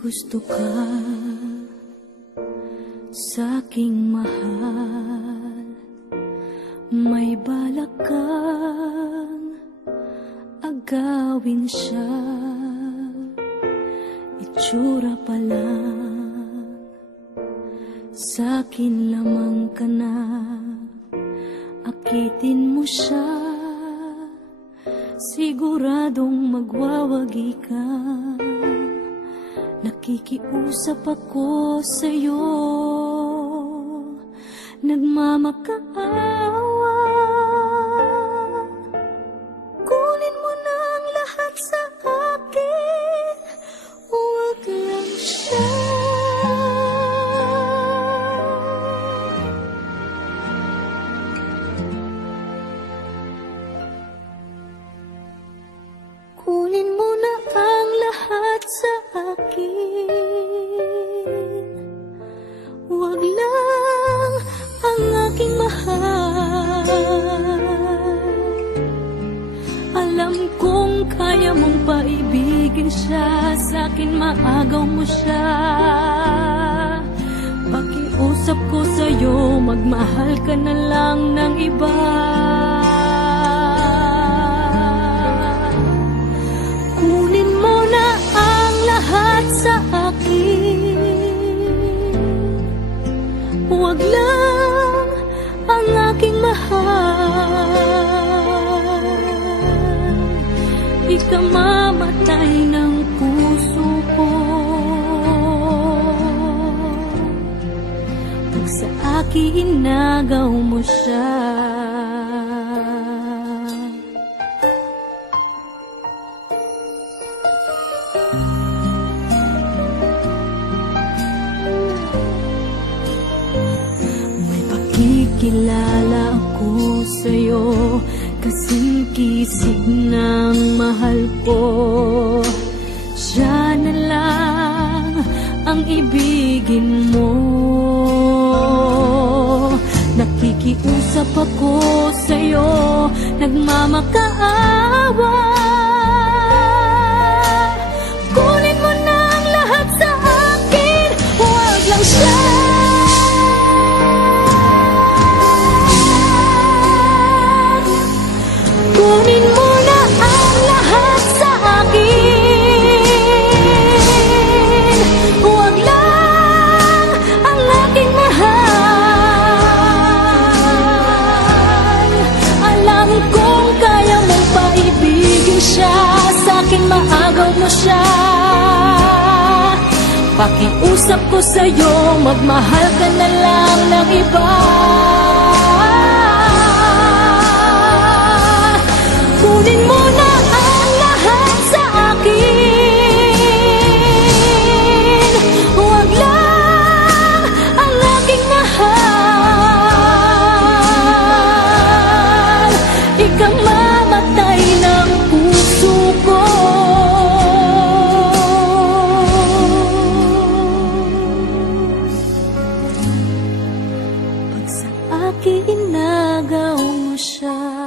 gusto ka sa'king mahal, may balak kang agawin siya. Itsura pa lang, sa'kin lamang ka na. Akitin mo siya, siguradong magwawagi ka. Nakikiusap ako sa'yo, nagmamakaawa. Kunin mo na ang lahat sa akin, huwag lang siya. Kunin mo na ang lahat sa akin, huwag lang ang aking mahal. Alam kong kaya mong paibigin siya, sa'kin maagaw mo siya. Pakiusap ko sa'yo, magmahal ka na lang ng iba. Kunin mo na ang lahat sa akin, huwag lang ang aking mahal. Ikamamatay ng puso ko pag sa akin inagaw mo siya. Kilala ako sa'yo, kasing kisig ng mahal ko. Siya na lang ang ibigin mo. Nakikiusap ako sa'yo, nagmamakaawa. Kunin mo na ang lahat sa akin, huwag lang siya. Kunin mo na ang lahat sa akin, huwag lang ang aking mahal. Alam kong kaya mong paibigin siya, sa'kin maagaw mo siya. Pakiusap ko sa'yo, magmahal ka na lang ng iba. Kunin mo na ang lahat sa akin, huwag lang ang aking mahal. Ikamamatay ng puso ko pag sa akin inagaw mo siya.